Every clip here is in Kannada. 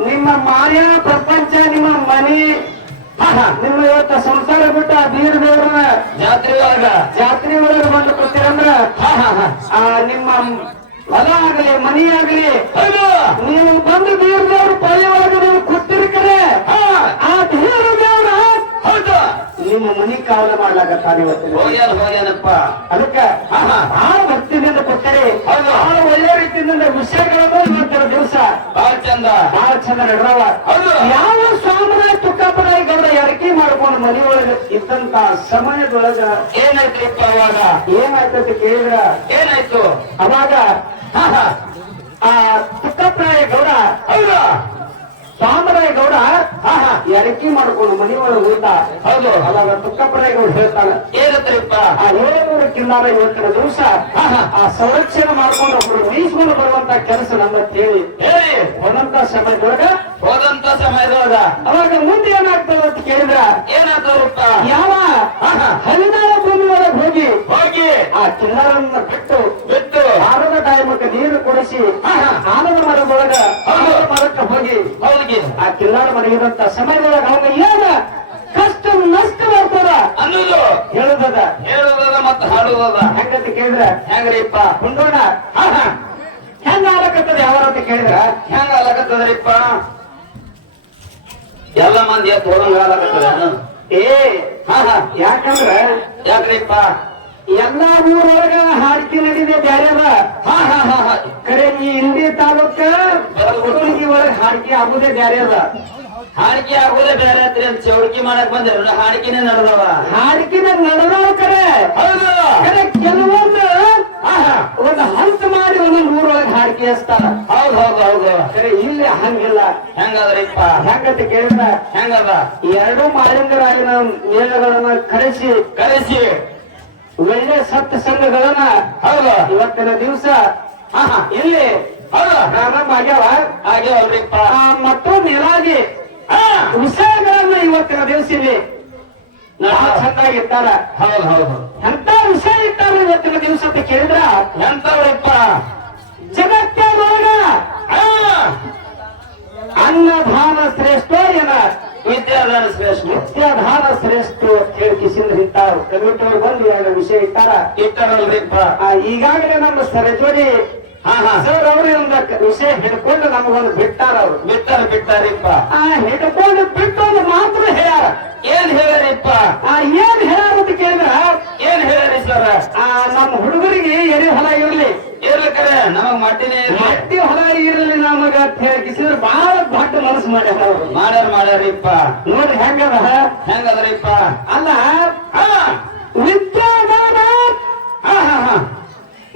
ನಿಮ್ಮ ಮಾಯಾ ಪ್ರಪಂಚ ನಿಮ್ಮ ಮನೆ. ನಿಮ್ಮ ಇವತ್ತ ಸಂಸಾರ ಬಿಟ್ಟ ಬೀರ್ ದೇವ್ರನ್ನ ಜಾತ್ರೆ ಒಳಗ. ಜಾತ್ರೆ ಒಳಗ ಬಂದು ಕೊಡ್ತೀರಂದ್ರ ಹಾ ಹಾ ಹಾ. ಆ ನಿಮ್ಮ ಹೊಲ ಆಗಲಿ ಮನಿ ಆಗಲಿ ನೀವು ಬಂದು ಬೀರ್ ದೇವ್ರ ಪಳ್ಳಿ ಒಳಗ ನೀವು ಕೊಟ್ಟಿರ್ಕರೆ ಆ ಬೀರ್ ದೇವ್ರ ಹೌದು. ನಿಮ್ಮ ಮನಿ ಕಾವಲು ಮಾಡ್ಲಾಕತ್ತಾರ ಇವತ್ತಿನ ಹೋಗ್ಯಾನ ಹೋಗ್ಯಾನಪ್ಪ. ಅದಕ್ಕೆ. ಬಹಳ ಭಕ್ತಿನಿಂದ ಕೊಟ್ಟರೆ. ಬಹಳ ಒಳ್ಳೆ ರೀತಿಯಿಂದ ವಿಷಯಗಳನ್ನು ಚಂದ. ಬಹಳ ಚಂದ ನಡ್ರವ. ಯಾವ ಸ್ವಾಮಿನ ತುಕ್ಕಪ್ಪರಾಯಿ ಗೌಡ ಎಡಕಿ ಮಾಡ್ಕೊಂಡು ಮನೆಯೊಳಗ ಇದ್ದಂತ ಸಮಯದೊಳಗ ಏನಾಯ್ತಪ್ಪ ಅವಾಗ? ಏನಾಯ್ತಂತ ಕೇಳಿದ್ರ? ಏನಾಯ್ತು? ಅವಾಗ ಆ ತುಕ್ಕಪ್ಪರಾಯ ಗೌಡ ಹೌದು. ಸ್ವಾಮರಾಯ ಗೌಡ ಹಾ ಹಾ ಎಡಕಿ ಮಾಡ್ಕೊಂಡು ಮನಿ ಒಳಗೆ ಹೋದ. ಹೌದು ಅವಾಗ ತುಕ್ಕಪ್ಪರಾಯಗೌಡ ಹೇಳ್ತಾನೆ. ಏನಂತ್ರಿಪ್ಪ? ಆ ಏಳುನೂರು ಕಿನ್ನಾರ ಇವತ್ತಿನ ದಿವಸ. ಆ ಸಂರಕ್ಷಣೆ ಮಾಡ್ಕೊಂಡು ಒಬ್ರು ಮೀಸ್ಕೊಂಡು ಬರುವಂತ ಕೆಲಸ ನಮ್ಮ ಕೇಳಿ ಹೇಳಿ. ಹೋದಂತ ಸಮಯದೊಳಗ? ಹೋದಂತ ಸಮಯದೊಳಗ? ಅವಾಗ ಮುಂದೆ ಏನಾಗ್ತದೆ ಅಂತ ಕೇಳಿದ್ರ? ಏನಾಗ್ತದಪ್ಪ? ಯಾವ. ಹರಿನಾಳ ಭೂಮಿ ಒಳಗೆ ಹೋಗಿ. ಹೋಗಿ. ಆ ಕಿನ್ನಾರನ್ನ ಬಿಟ್ಟು ಬಿಟ್ಟು. ಆನಂದ ಟೈಮಕ್ಕೆ ನೀರು ಕೊಡಿಸಿ. ಆನದ ಮರದೊಳಗ ಹೌದು. ಆನದ ಹೋಗಿ ಹೋಗಿ ಆ ಕಿನ್ನಾರ ಮನೆಗಿರಂತ ಸಮಯದೊಳಗ ಅವಾಗ ಏನ ಕಷ್ಟ ನಷ್ಟ ಬರ್ತದ? ಅನ್ನೋದು ಹೇಳುದದ? ಹೇಳುದದ ಮತ್ತ ಹಾಡುದದ. ಹೆಂಗಂತ ಕೇಳಿದ್ರ? ಹೆಂಗ್ರಿಪ್ಪ? ಕುಂಡೋಣ ಹಾ ಹಾ. ಹೆಂಗ ಆಲಕತ್ತದ ಯಾವ ಅಂತ ಕೇಳಿದ್ರ? ಹೆಂಗ ಆಲಕತ್ತದ್ರಿಪ್ಪ ಎಲ್ಲ ಮಂದಿ ಎದ್ದು ಹೋದಂಗ ಆಲಕತ್ತದ ಏ ಹಾ ಹಾ. ಯಾಕಂದ್ರ ಯಾಕ್ರಿಪ್ಪ? ಎಲ್ಲಾ ಊರೊಳಗ ಹಾಡಿಕೆ ನಡೀದೆ ಬ್ಯಾರೆ ಅದ ಹಾ ಹಾ ಹಾ ಹಾ ಕರೆ ಈ ಇಂಡಿ ತಾಲೂಕ ಹುಡುಗಿ ಒಳಗ ಹಾಡಿಕೆ ಆಗುದೇ ಬ್ಯಾರೆ ಅದ. ಹಾಡಿಕೆ ಆಗುದೇ ಬೇರೆ ಐತ್ರಿ ಅಂತ ಚೌಡಿಕೆ ಮಾಡಕ್ ಬಂದ್ರೆ ಹಾಡಿಕೆನೆ ನಡೆದವ. ಹಾಡಿಕೆನ ನಡೆದವ ಕರೆ. ಹೌದು. ಕರೆ ಕೆಲವೊಂದು ಒಂದು ಹಂತ ಮಾಡಿ ಒಂದು ಊರೊಳಗ ಹಾಡಿಕೆ ಹಚ್ತಾರ. ಹೌದು ಹೌದು ಹೌದು. ಕರೆ ಇಲ್ಲಿ ಹಂಗಿಲ್ಲ. ಹೆಂಗದ್ರಿಪ್ಪ? ಹೆಂಗಂತ ಕೇಳಿದ್ರ ಹೆಂಗದ? ಎರಡು ಮಾಲಿಂಗರಾಗಿನ ಮೇಳಗಳನ್ನ ಕರೆಸಿ. ಕರೆಸಿ. ಒಳ್ಳೆ ಸತ್ಸಂಗಗಳನ್ನ ಹೌದು. ಇವತ್ತಿನ ದಿವಸ ಇಲ್ಲಿ ಪ್ರಾರಂಭ ಆಗ್ಯಾವ? ಅಲ್ರಿಪ್ಪ ಆ, ವಿಷಯಗಳನ್ನ ಇವತ್ತಿನ ದಿವಸ ಇಲ್ಲಿ ಹೌದು ಹೌದು ಎಂತ ವಿಷಯ ಇರ್ತಾರ ಇವತ್ತಿನ ದಿವಸ ಅಂತ ಕೇಳಿದ್ರ? ಎಂತವ್ರಪ್ಪ? ಹಾ. ಅನ್ನದಾನ ಶ್ರೇಷ್ಠ ಏನ? ವಿದ್ಯಾದಾನ ಶ್ರೇಷ್ಠ. ವಿದ್ಯಾದಾನ ಶ್ರೇಷ್ಠ ಕೇಳಿ ಕಿಶಿಂದ್ರ ಇಟ್ಟಾರ ಕಮಿಟಿಯವರು ಬಂದು ಎರಡು ವಿಷಯ ಇಟ್ಟಾರ. ಇಟ್ಟರಲ್ರಿಪ್ಪ. ಆ, ಈಗಾಗಲೇ ನಮ್ಮ ಸರಜೋಡಿ ಸರ್ ಅವರು ಒಂದ ವಿಷಯ ಹಿಡ್ಕೊಂಡು ನಮಗೊಂದು ಬಿಟ್ಟಾರ ಅವ್ರು. ಬಿಟ್ಟಾರ ಬಿಟ್ಟಾರಿಪ್ಪ. ಆ ಹಿಡ್ಕೊಂಡು ಬಿಟ್ಟು ಮಾತ್ರ ಹೇಳ್ಯಾರ. ಏನ್ ಹೇಳಿರಿಪ್ಪ ಆ ಏನ್ ಹೇಳ್ಯಾರ ಅಂತ ಕೇಳಿದ್ರ? ಏನ್ ಹೇಳ್ಯಾರಿ ಸರ್? ಆ ನಮ್ಮ ಹುಡುಗರಿಗೆ ಎರಿ ಹೊಲ ಇರ್ಲಿ. ಕರೆ ನಮಗ್ ಮಟ್ಟಿನೇ ಇರ್ಲಿ. ಮಟ್ಟಿ ಹೊಲ ಇರಲಿ ನಮಗ ಅಂತ ಬಾಳ ಬಹಳ ದೊಡ್ಡ ಮನಸ್ಸು ಮಾಡ್ಯಾರ ಅವ್ರು. ಮಾಡ್ಯಾರ ಮಾಡ್ಯಾರಿಪ್ಪ. ನೋಡಿ ಹೆಂಗದ? ಹೆಂಗದ್ರಿಪ್ಪ? ಅಲ್ಲ ವಿದ್ಯಾದಾನ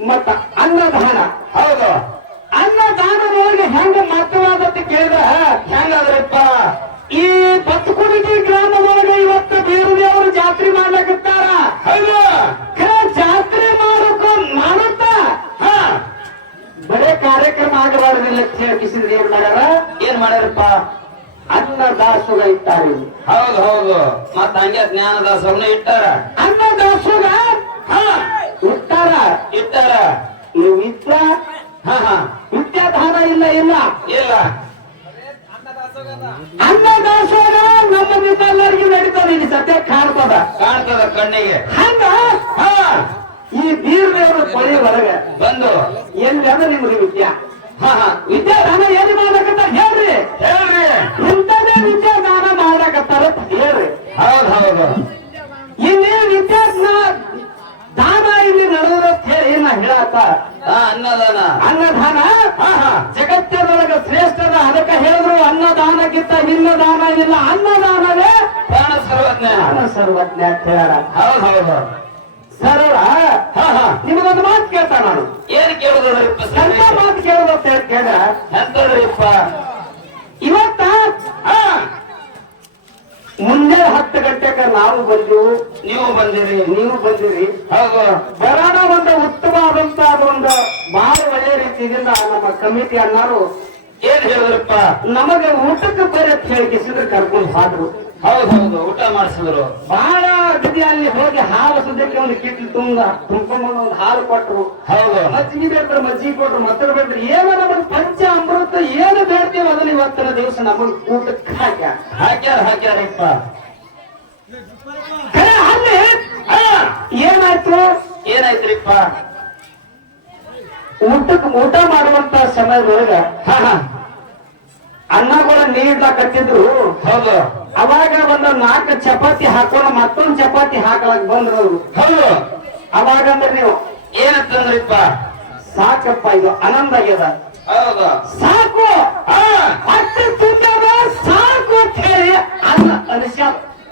ಮತ್ತ ಅನ್ನದಾನ. ಹೌದು. ಅನ್ನದಾನದೊಳಗೆ ಹೆಂಗ ಮಹತ್ವವಾದದ್ದು ಕೇಳಿದ್ರ ಹೆಂಗಾದ್ರಪ್ಪ ಈ ಬತ್ತುಕುಡಿಗೆ ಗ್ರಾಮದೊಳಗೆ ಇವತ್ತು ದೇವರು ಜಾತ್ರೆ ಮಾಡ್ಲಾಕತ್ತಾರ ಹೌದು. ಜಾತ್ರೆ ಮಾಡಕ ಮಾಡುತ್ತ. ಹಾ. ಬರೇ ಕಾರ್ಯಕ್ರಮ ಆಗಬಾರ್ದಿಲ್ಲ ಕಿಸಿದ್ರೆ ಏನ್ ಮಾಡ್ಯಾರ ಏನ್ ಮಾಡ್ಯಾರಪ್ಪ? ಅನ್ನ ದಾಸೋಗ ಇಟ್ಟಾರೆ. ಹೌದು ಹೌದು. ಮತ್ತ ಹಂಗೆ ಜ್ಞಾನದ ಇಟ್ಟ ಅನ್ನ ದಾಸೋಗ ಹಾ ಇಟ್ಟಾರ ಇಟ್ಟಾರ ಈ ವಿದ್ಯಾ ಹಾ ಹಾ ವಿದ್ಯಾದಾನ ಇಲ್ಲ ಇಲ್ಲ ಇಲ್ಲ ಅನ್ನ ದಾಸೋಗ ನಮ್ಮ ನಿಮ್ಮೆಲ್ಲರಿಗೂ ನಡೀತದೆ ಇಲ್ಲಿ ಸದ್ಯ ಕಾಣ್ತದ ಕಾಣ್ತದ ಕಣ್ಣಿಗೆ. ಹಂಗ? ಈ ಬೀರ್ದೇವ್ರ ಕೊಳಿ ಹೊರಗೆ ಬಂದು ಎಲ್ಲಿ ಅಂದ್ರೆ ನಿಮ್ಗೆ ವಿದ್ಯಾ. ಹಾ ಹಾ. ವಿದ್ಯಾದಾನ ಏನ್ ಮಾಡಕತ್ತ ಹೇಳ್ರಿ. ಹೇಳ್ರಿ. ಇಂಥದೇ ವಿದ್ಯಾದಾನ ಮಾಡಕತ್ತಾರ ಹೇಳ್ರಿ. ಹೌದ್ ಹೌದು. ಇಲ್ಲಿ ವಿದ್ಯಾಜ್ಞ ದಾನ ಇಲ್ಲಿ ನಡೆದ ಹೇಳಿ ನಾ ಹೇಳತ್ತ. ಅನ್ನದಾನ. ಅನ್ನದಾನ? ಜಗತ್ತಿನೊಳಗ ಶ್ರೇಷ್ಠದ ಅದಕ್ಕೆ ಹೇಳಿದ್ರು ಅನ್ನದಾನಕ್ಕಿಂತ ಇನ್ನ ದಾನ ಇಲ್ಲ. ಅನ್ನದಾನವೇ ಪ್ರಾಣ ಸರ್ವಜ್ಞ. ದಾನ ಸರ್ವಜ್ಞ ಅಂತ ಹೇಳ್ಯಾರ ಹೌದು ಹೌದು ಸರಳ ನಿಮಗೊಂದು ಮಾತು ಕೇಳ್ತಾ ನಾನು. ಏನ್ ಕೇಳುದ್ರಿಪ್ಪ ಎಂತ ಮಾತು ಕೇಳೋದು ಅಂತ ಹೇಳಿ ಕೇಳ ಎಂತದ್ರಿಪ್ಪ ಇವತ್ತ ಮುಂದೆ ಹತ್ತು ಗಂಟೆಗೆ ನಾವು ಬಂದೆವು. ನೀವು ಬಂದಿರಿ. ನೀವು ಬಂದಿರಿ. ಹೌದು. ಬರೋಣ ಒಂದು ಉತ್ತಮವಾದಂತ ಒಂದು ಬಹಳ ಒಳ್ಳೆ ರೀತಿಯಿಂದ ನಮ್ಮ ಕಮಿಟಿ ಅನ್ನೋರು ಏನ್ ಹೇಳಿದ್ರಪ್ಪ? ನಮಗೆ ಊಟಕ್ಕೆ ಬರೀ ಅಂತ ಹೇಳಿ ಕಿಸಿದ್ರೆ ಕರ್ಕೊಂಡು ಹೋದ್ರು. ಹೌದು ಹೌದು ಊಟ ಮಾಡಿಸಿದ್ರು. ಬಹಳ ಅಲ್ಲಿ ಹೋಗಿ ಹಾಲು ಸದ್ಯಕ್ಕೆ ಒಂದು ಕಿಟ್ಲು ತುಂಬ ತುಂಬಿಕೊಂಡು ಒಂದು ಹಾಲು ಕೊಟ್ರು. ಹೌದು. ಮಜ್ಜಿಗೆ ಬೇಕಾದ್ರೆ ಮಜ್ಜಿಗೆ ಕೊಟ್ರು ಮತ್ತೆ ಬೇಕಾದ್ರೆ ಏನೋ ನಮ್ಮ ಪಂಚ ಅಮೃತ ಏನು ಬೇಡ್ತೀವಿ ಅದನ್ನ ಇವತ್ತಿನ ದಿವಸ ನಮ್ಮ ಊಟಕ್ಕೆ ಹಾಕ್ಯಾರ. ಹಾಕ್ಯಾರ ಹಾಕ್ಯಾರಪ್ಪ ಅಲ್ಲಿ. ಏನಾಯ್ತು? ಏನಾಯ್ತ್ರಿಪ್ಪ? ಊಟಕ್ಕೆ ಊಟ ಮಾಡುವಂತ ಸಮಯದೊಳಗ ಹಾ ಹಾ. ಅನ್ನಗಳ ನೀಡ್ಲಾಕತ್ತಿದ್ರು ಹೌದು. ಅವಾಗ ಒಂದು ನಾಲ್ಕು ಚಪಾತಿ ಹಾಕೊಂಡು ಮತ್ತೊಂದು ಚಪಾತಿ ಹಾಕಲಕ್ ಬಂದ್ರು ಅವರು. ಹೌದು. ಅವಾಗ ಅಂದ್ರೆ ನೀವು ಏನಂತಂದ್ರಿಪ್ಪ ಸಾಕಪ್ಪ ಇದು ಆನಂದ ಆಗ್ಯದ. ಹೌದು. ಸಾಕು. ಸಾಕು ಅಂತ ಹೇಳಿ ಅನ್ನ ಅನಿಸ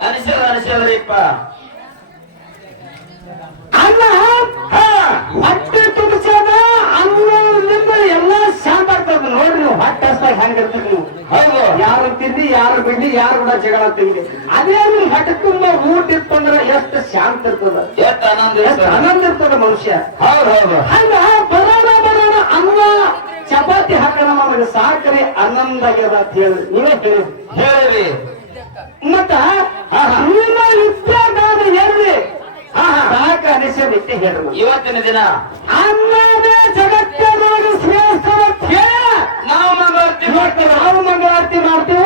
ಅನಿಸದ ಅನಿಸಲ್ರಿಪ್ಪ ಅನ್ನ ಹೊಟ್ಟೆ ತುಂಬಿಸ್ಯಾದ ಅನ್ನದಿಂದ ಎಲ್ಲ ಶಾಂತ ಆಗ್ತದ. ನೋಡ್ರಿ ನೀವು ಹೊಟ್ಟೆ ಹಸ್ದಾಗ ಹೆಂಗಿರ್ತೀರಿ ನೀವು ಹೌದು ಯಾರು ತಿಂದಿ ಯಾರು ಯಾರು ಕೂಡ ಜಗಳ ತಿಂಡಿ ಅದೇ ನಿಮ್ ಹಠ ತುಂಬ ಊಟ ಇತ್ತಂದ್ರ ಎಷ್ಟು ಶಾಂತ ಇರ್ತದ. ಎಷ್ಟು ಆನಂದ ಎಷ್ಟು ಆನಂದ ಇರ್ತದ ಮನುಷ್ಯ. ಹಂಗ ಬರೋಣ ಬರೋಣ ಅನ್ನ ಚಪಾತಿ ಹಾಕೋಣ ನಮಗೆ ಸಾಕರೆ ಆನಂದ ಆಗ್ಯದ ಅಂತ ಹೇಳಿ. ನೀವೇ ಹೇಳಿ ಹೇಳಿರಿ ಮತ್ತ. ನಿಮ್ಮ ಹೇಳ್ರಿ ಸಾಕ ಇವತ್ತಿನ ದಿನ. ಅನ್ನದ ಜಗತ್ತಿನ ಶ್ರೇಷ್ಠ ನಾವು ಮಂಗಳಾರತಿ ಮಾಡ್ತೀವಿ. ನಾವು ಮಂಗಳಾರತಿ ಮಾಡ್ತೀವಿ?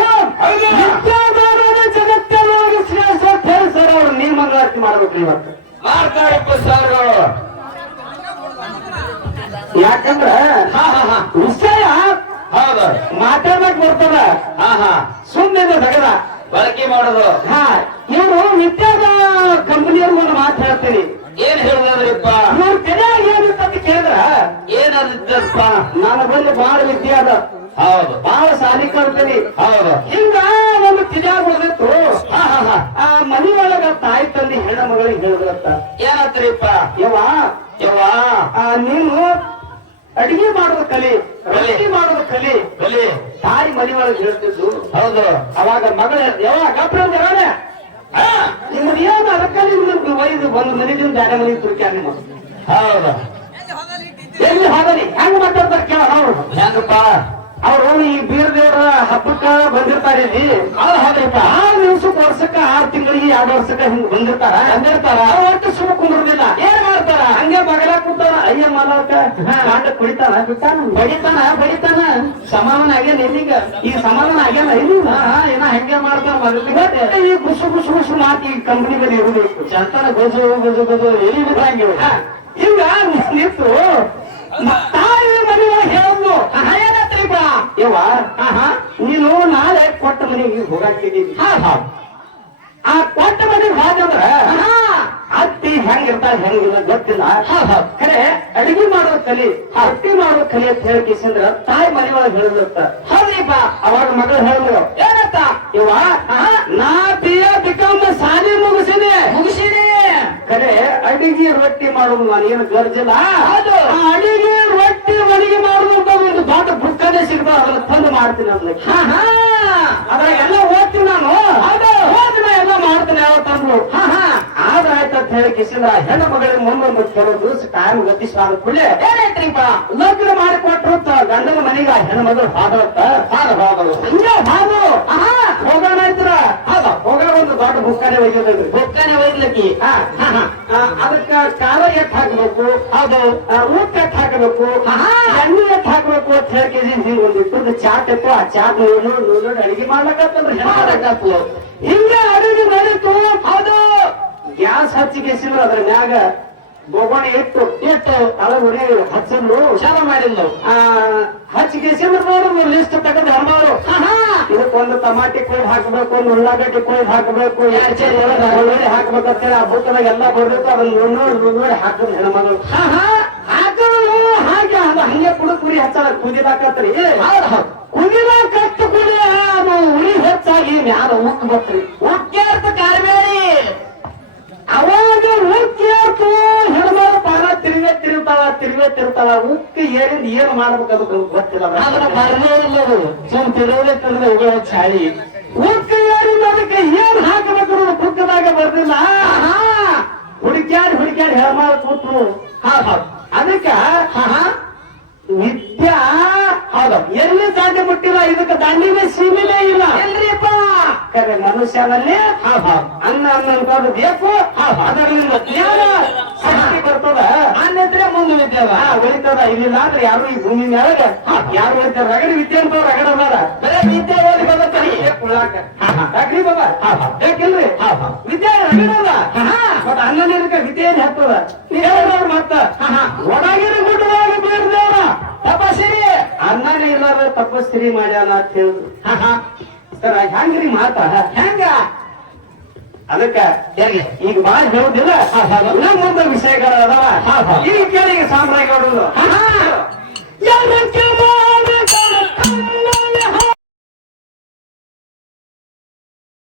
ಸುಮ್ಮನೆ ನಗರ ಬಳಕೆ ಮಾಡೋದು. ಹಾ ಇವರು ನಿತ್ಯದ ಕಂಪನಿಯವ್ರಿಗೆ ಒಂದು ಮಾತು ಹೇಳ್ತೀನಿ. ಏನ್ ಹೇಳಿದ್ರಿಪ್ಪ? ಇವ್ರ ತಲೆಯಾಗ ಏನಿತ್ತು ಅಂತ ಕೇಳಿದ್ರ? ಏನಾದ್ರಪ್ಪ ನನ್ನ ಬಂದು ಬಹಳ ವಿದ್ಯೆ ಅದ. ಹೌದು. ಬಹಳ ಸಾಲಿ ಕಲ್ತೀನಿ ಹೌದು. ಹಿಂಗ ಒಂದು ತಿಜಾಗ ಉಳಿದಿತ್ತು ಹಾ ಹಾ ಹಾ. ಆ ಮನಿ ಒಳಗ ತಾಯಿ ತಂದೆ ಹೆಣ್ಣ ಮಗಳಿಗೆ ಹೇಳಿದ್ರತ್ತ ಏನಂತ್ರಿಪ್ಪ ಯವ್ವ. ಯವ್ವ. ಆ, ನೀನು ಅಡಿಗೆ ಮಾಡೋದು ಕಲಿ ರೊಟ್ಟಿ ಮಾಡೋದು ಕಲಿ. ಕಲಿ. ತಾಯಿ ಮನೆ ಒಳಗೆ ಹೇಳ್ತಿದ್ದು. ಹೌದು. ಅವಾಗ ಮಗಳ ಯಾವ ಗಪ್ರ ನಿಮ್ದು ಏನು ಅದಕ್ಕ ನಿಮ್ದು ಒಯ್ದು ಒಂದು ಮನೆದಿಂದ ಬೇರೆ ಮನೆ ತುರ್ಕ ನಿಮ್ಮ. ಹೌದು. ಎಲ್ಲಿ ಹೋಗಲಿ ಹೆಂಗ್ ಮಾತಾಡ್ತಾರ ಕೇಳ ಅವ್ರು. ಹೆಂಗಪ್ಪ? ಅವ್ರು ಈ ಬೀರ್ ದೇವರ ಹಬ್ಬಕ್ಕ ಬಂದಿರ್ತಾರೆ ಇಲ್ಲಿ. ಅವ್ರು ಹೋಗ್ರಿಪ್ಪ ಆರು ದಿವ್ಸಕ್ಕೆ ವರ್ಷಕ್ಕ ಆರು ತಿಂಗಳಿಗೆ ಎರಡು ವರ್ಷಕ್ಕ ಹಿಂಗ್ ಬಂದಿರ್ತಾರ. ಬಂದಿರ್ತಾರ. ಒಟ್ಟು ಸುಮ್ಮ ಕುಂದ್ರದಿಲ್ಲ. ಏನ್ ಮಾಡ್ತಾರ? ಹಂಗೆ ಬಗಲ ಅಯ್ಯ ಮಲಕ ಕಾಂಡ ಕುಡಿತಾನ ಬಿಟ್ಟಾನ? ಬಡಿತಾನ ಬಡಿತಾನ ಸಮಾಧಾನ ಆಗ್ಯಾನ ಎಲ್ಲಿಗ ಈ ಸಮಾಧಾನ ಆಗ್ಯಾನ ಎಲ್ಲಿಗ ಏನ ಹೆಂಗೆ ಮಾಡ್ತಾರ ಮೊದಲಿಗೆ ಈ ಗುಸು ಗುಸು ಗುಸು ಮಾತು ಈ ಕಂಪನಿ ಮೇಲೆ ಇರಬೇಕು. ಚಂತನ ಗೊಜು ಗೊಜು ಗೊಜು ಎಲ್ಲಿ ಬಿದ್ದಂಗೆ ಹಿಂಗ ನಿಂತು ತಾಯಿ ಮನೆಯೊಳಗೆ ಹೇಳೋದು. ಏನತ್ರಿಪ್ಪ ಯವ್ವ ನೀನು ನಾಳೆ ಕೊಟ್ಟ ಮನೆಗೆ ಹೋಗಾಕಿದ್ದೀವಿ ಆ ಕೊಟ್ಟ ಮಾಡಿ ಹಾಗಂದ್ರ ಅತ್ತಿ ಹೆಂಗಿರ್ತಾಳ ಹೆಂಗಿಲ್ಲ ಗೊತ್ತಿಲ್ಲ. ಕರೆ ಅಡಿಗೆ ಮಾಡೋ ಕಲಿ ಅತ್ತಿ ಮಾಡೋ ಕಲಿ ಅಂತ ಹೇಳಿ ಕಿಸಿಂದ್ರ ತಾಯಿ ಮನೆಯೊಳಗೆ ಹೇಳಿದ್ರತ್ತ ಹೌದ್ರಿಪ್ಪ ಅವಾಗ ಮಗಳು ಹೇಳಿದ್ರು ಏನತ್ತ ಇವ ನಾ ಪಿಯ ಬಿಕಾಮ್ ಸಾಲಿ ಮುಗಿಸಿದೆ ಮುಗಿಸಿದೆ ಕರೆ ಅಡಿಗೆ ರೊಟ್ಟಿ ಮಾಡೋದು ನಾನೇನು ಗರ್ಜಿಲ್ಲ. ಅದು ಅಡಿಗೆ ರೊಟ್ಟಿ ಮನೆಗೆ ಮಾಡೋದು ಒಂದು ದೊಡ್ಡ ಬುಕ್ಕದೇ ಅದನ್ನ ತಂದು ಮಾಡ್ತೀನಿ ಅಂತ ಅದ್ರ ಎಲ್ಲ ಓದ್ತೀನಿ ನಾನು. ಓದಿನ ಎಲ್ಲ ಮಾಡ್ತೀನಿ ಯಾವತ್ತಂದ್ರು ಆದ್ರ ಆಯ್ತು ಅಂತ ಹೇಳಿ ಕಿಸಿಂದ್ರ ಹೆಣ್ಣು ಮಗಳಿಗೆ ಮುಂದೊಂದು ಕೆಲವು ದಿವಸ ಟೈಮ್ ಗತಿಸ್ಲಾದ ಕೂಡಲೇ ಏನಾಯ್ತ್ರಿಪ್ಪ ಲಗ್ನ ಮಾಡಿ ಕೊಟ್ರು ತ- ಗಂಡನ ಮನೆಗೆ ಆ ಹೆಣ್ಣು ಮಗಳು ಹಾದ ಹಾದ ಹೋಗಲು ಹಂಗೆ ಹಾದು. ಹೋಗೋಣ ಆಯ್ತರ ಹಾದ ಹೋಗೋಣ ಒಂದು ದೊಡ್ಡ ಬುಕ್ಕನೆ ಒಯ್ಯೋದ್ರಿ ಬುಕ್ಕನೆ ಒಯ್ದ್ಲಕ್ಕಿ? ಅದಕ್ಕ ಕಾಲ ಎಟ್ ಹಾಕ್ಬೇಕು ಅದು ಊಟ ಎಟ್ ಹಾಕಬೇಕು ಎಣ್ಣೆ ಎಟ್ ಹಾಕ್ಬೇಕು ಅಂತ ಹೇಳಿ ಕೆಜಿ ಹಿಂಗ್ ಒಂದು ಇಟ್ಟದ್ದು ಚಾಟ್ ಇತ್ತು ಆ ಚಾಟ್ ನೋಡಿ ನೋಡಿ ಅಡಿಗೆ ಮಾಡ್ಲಕತ್ತಂದ್ರೆ ಮಾಡಕತ್ತು ಹಿಂಗೆ ಅಡಿಗೆ ನಡೀತು ಅದು ಗ್ಯಾಸ್ ಹಚ್ಚಿ ಕೇಸಿದ್ರು ಅದ್ರ ಮ್ಯಾಗ ಗೋಗೋಣಿ ಇಟ್ಟು ಇಟ್ಟು. ಅದ್ರ ಉರಿ ಹಚ್ಚಿದ್ರು ಹುಷಾರ ಮಾಡಿದ್ಲು. ಆ ಹಚ್ಚಿ ನೋಡಿ ನೋಡಿದ್ರು ಲಿಸ್ಟ್ ತೆಗೆದು ಹರದವರು ಇದಕ್ಕೊಂದು ಟಮಾಟಿ ಕೊಯ್ದು ಹಾಕಬೇಕು ಒಂದು ಉಳ್ಳಾಗಡ್ಡಿ ಕೊಯ್ದು ಹಾಕಬೇಕು ಯಾಚೆ ಹಾಕ್ಬೇಕು ಅಂತೇಳಿ ಆ ಬುಕ್ಕದಾಗ ಎಲ್ಲ ಬರ್ಬೇಕು ಅದನ್ನ ನೋಡಿ ನೋಡಿ ನೋಡಿ ಹಾ ಹೆಣ್ಮಗಳು ಹಾಗೆ ಅದು ಹಂಗೆ ಕುಡಿ ಕುರಿ ಹಚ್ಚಲ್ಲ ಕುದಿದಾಕತ್ರಿ. ಕುದಿದಾಕತ್ತು ಕುಡಿ ಅದು ಉರಿ ಹೆಚ್ಚಾಗಿ ಮ್ಯಾಲ ಉಕ್ ಬತ್ರಿ ಮಾಡ್ಬೇಕು ಅದು ಗೊತ್ತಿಲ್ಲ ಅದನ್ನ ಬರಲೇ ಇಲ್ಲ ಅದು. ಸುಮ್ ತಿರುಗಲೇ ತಿರುಗದೆ ಉಗಳ ಚಾಳಿ ಉಕ್ಕಿ ಏರಿಂದ ಅದಕ್ಕೆ ಏನ್ ಹಾಕಬೇಕು ಬುಕ್ಕದಾಗ ಬರ್ದಿಲ್ಲ ಹುಡುಕ್ಯಾಡಿ ಹುಡುಕ್ಯಾಡಿ ಹೆಣ್ಮಗಳು ಕೂತು ಅದಕ್ಕ ವಿದ್ಯಾ ಹೌದು. ಎಲ್ಲಿ ಸಾಧ್ಯ ಮುಟ್ಟಿಲ್ಲ ಇದಕ್ಕೆ ದಾಂಡಿನೇ ಸೀಮಿನೇ ಇಲ್ಲ. ಎಲ್ರಿಪ್ಪ. ಕರೆ ಮನ ಮನುಷ್ಯನಲ್ಲಿ ಅನ್ನ ಅನ್ನ ಅನ್ಕೊಂಡು ಬೇಕು. ಅದರಿಂದ ಜ್ಞಾನ ಶಕ್ತಿ ಬರ್ತದ ಅನ್ನಿದ್ರೆ ಮುಂದೆ ವಿದ್ಯಾವ ಹಾ ಉಳಿತದ ಇಲ್ಲಿಲ್ಲ ಅಂದ್ರೆ ಯಾರು ಈ ಭೂಮಿ ಮ್ಯಾಗ ಯಾರು ಉಳಿತಾರ ರಗಡಿ ವಿದ್ಯೆ ಅಂತ ರಗಡ ಅದಾರ. ಬರೇ ವಿದ್ಯೆ ಓದಿ ಬದುಕ್ತಾನೆ ಕುಳ್ಳಾಕ ಯಾಕ್ರಿ ಬಾಬಾ? ಯಾಕಿಲ್ರಿ? ವಿದ್ಯೆ ರಗಡ ಅದ. ಬಟ್ ಅನ್ನ ನೀರಕ ವಿದ್ಯೆ ಏನ್ ಹಾಕ್ತದ ನೀವ್ ಹೇಳೋರು ಮತ್ತ. ಒಳಗಿನ ಗುಡ್ಡದಾಗ ಬೀರ್ದೇವ್ರ ತಪಸ್ಸಿರಿ. ಅನ್ನನೇ ಇಲ್ಲಾರ ತಪಸ್ಸಿರಿ ಮಾಡ್ಯಾನ ಅಂತ ಹೇಳಿದ್ರು. ಸರ್ ಹೆಂಗ್ರಿ ಮಾತ? ಹೆಂಗ? ಅದಕ್ಕ ಈಗ ಬಾಳ ಹೇಳುದಿಲ್ಲ. ನಮ್ಮ ಮುಂದೆ ವಿಷಯಗಳು ಅದಾವ. ಈಗ ಕೇಳಿ ಸಾಮ್ರಾಜ್ಯ ಯಾರಕ್ಕೆ